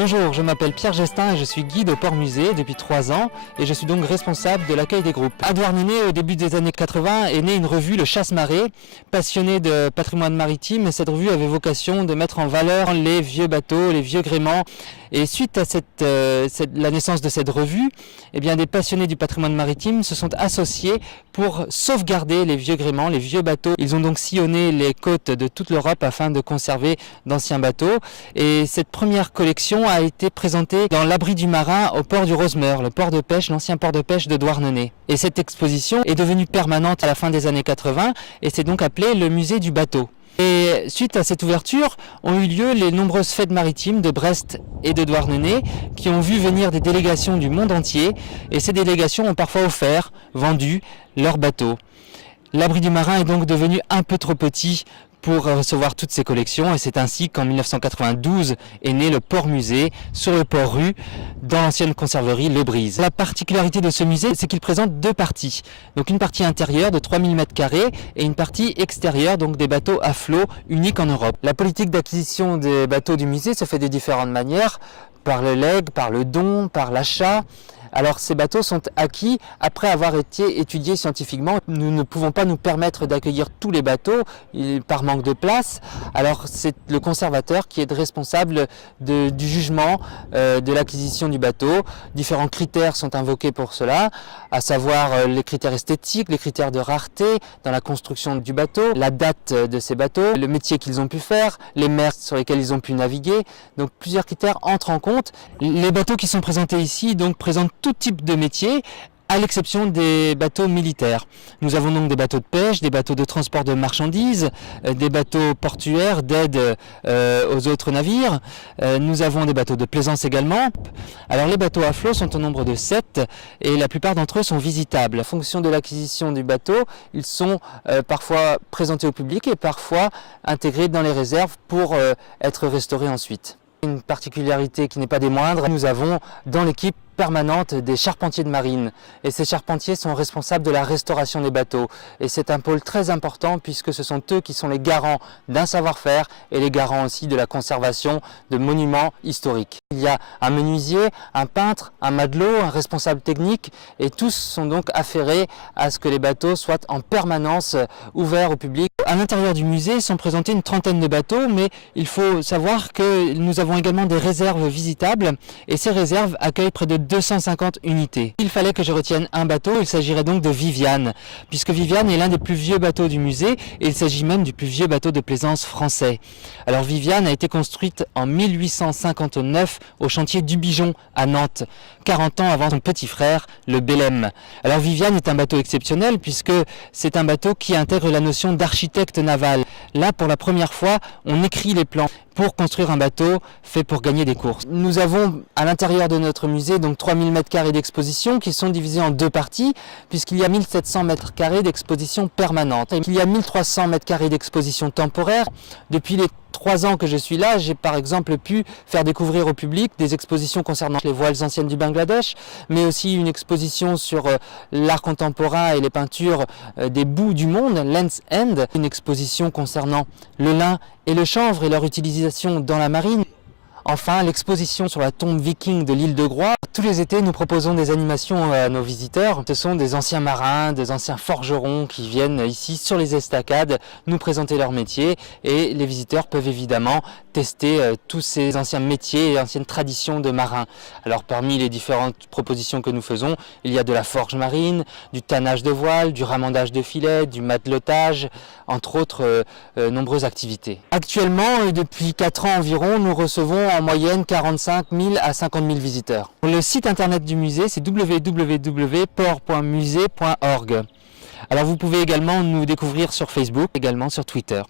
Bonjour, je m'appelle Pierre Gestin et je suis guide au Port Musée depuis 3 ans et je suis donc responsable de l'accueil des groupes. À Douarnenez, au début des années 80, est née une revue, le Chasse-Marée, passionnée de patrimoine maritime, et cette revue avait vocation de mettre en valeur les vieux bateaux, les vieux gréements. Et suite à la naissance de cette revue, eh bien, des passionnés du patrimoine maritime se sont associés pour sauvegarder les vieux gréements, les vieux bateaux. Ils ont donc sillonné les côtes de toute l'Europe afin de conserver d'anciens bateaux. Et cette première collection a été présentée dans l'abri du marin au port du Rosemeur, le port de pêche, l'ancien port de pêche de Douarnenez. Et cette exposition est devenue permanente à la fin des années 80 et c'est donc appelé le musée du bateau. Et suite à cette ouverture, ont eu lieu les nombreuses fêtes maritimes de Brest et de Douarnenez qui ont vu venir des délégations du monde entier et ces délégations ont parfois offert, vendu leurs bateaux. L'abri du marin est donc devenu un peu trop petit pour recevoir toutes ces collections et c'est ainsi qu'en 1992 est né le Port Musée sur le port Rue dans l'ancienne conserverie Le Brise. La particularité de ce musée, c'est qu'il présente deux parties. Donc une partie intérieure de 3000 m² et une partie extérieure, donc des bateaux à flot uniques en Europe. La politique d'acquisition des bateaux du musée se fait de différentes manières, par le legs, par le don, par l'achat. Alors ces bateaux sont acquis après avoir été étudiés scientifiquement. Nous ne pouvons pas nous permettre d'accueillir tous les bateaux par manque de place. Alors c'est le conservateur qui est responsable du jugement de l'acquisition du bateau. Différents critères sont invoqués pour cela, à savoir les critères esthétiques, les critères de rareté dans la construction du bateau, la date de ces bateaux, le métier qu'ils ont pu faire, les mers sur lesquelles ils ont pu naviguer. Donc plusieurs critères entrent en compte. Les bateaux qui sont présentés ici donc présentent tout type de métier, à l'exception des bateaux militaires. Nous avons donc des bateaux de pêche, des bateaux de transport de marchandises, des bateaux portuaires d'aide aux autres navires. Nous avons des bateaux de plaisance également. Alors les bateaux à flot sont au nombre de 7 et la plupart d'entre eux sont visitables. En fonction de l'acquisition du bateau, ils sont parfois présentés au public et parfois intégrés dans les réserves pour être restaurés ensuite. Une particularité qui n'est pas des moindres, nous avons dans l'équipe permanente des charpentiers de marine et ces charpentiers sont responsables de la restauration des bateaux et c'est un pôle très important puisque ce sont eux qui sont les garants d'un savoir-faire et les garants aussi de la conservation de monuments historiques. Il y a un menuisier, un peintre, un matelot, un responsable technique et tous sont donc affairés à ce que les bateaux soient en permanence ouverts au public. À l'intérieur du musée sont présentés une trentaine de bateaux, mais il faut savoir que nous avons également des réserves visitables et ces réserves accueillent près de 250 unités. Il fallait que je retienne un bateau, il s'agirait donc de Viviane, puisque Viviane est l'un des plus vieux bateaux du musée et il s'agit même du plus vieux bateau de plaisance français. Alors Viviane a été construite en 1859 au chantier du Bijon à Nantes, 40 ans avant son petit frère, le Belém. Alors Viviane est un bateau exceptionnel puisque c'est un bateau qui intègre la notion d'architecte naval. Là, pour la première fois, on écrit les plans pour construire un bateau fait pour gagner des courses. Nous avons à l'intérieur de notre musée donc 3000 m² d'exposition qui sont divisés en deux parties puisqu'il y a 1700 m² d'exposition permanente et il y a 1300 m² d'exposition temporaire. Depuis les 3 ans que je suis là, j'ai par exemple pu faire découvrir au public des expositions concernant les voiles anciennes du Bangladesh, mais aussi une exposition sur l'art contemporain et les peintures des bouts du monde, Land's End, une exposition concernant le lin et le chanvre et leur utilisation dans la marine. Enfin, l'exposition sur la tombe viking de l'île de Groix. Tous les étés, nous proposons des animations à nos visiteurs. Ce sont des anciens marins, des anciens forgerons qui viennent ici sur les estacades nous présenter leur métier et les visiteurs peuvent évidemment tester tous ces anciens métiers et anciennes traditions de marins. Alors parmi les différentes propositions que nous faisons, il y a de la forge marine, du tannage de voile, du ramandage de filets, du matelotage, entre autres nombreuses activités. Actuellement, depuis 4 ans environ, nous recevons en moyenne 45 000 à 50 000 visiteurs. Le site internet du musée, c'est www.port.musée.org. Alors vous pouvez également nous découvrir sur Facebook, également sur Twitter.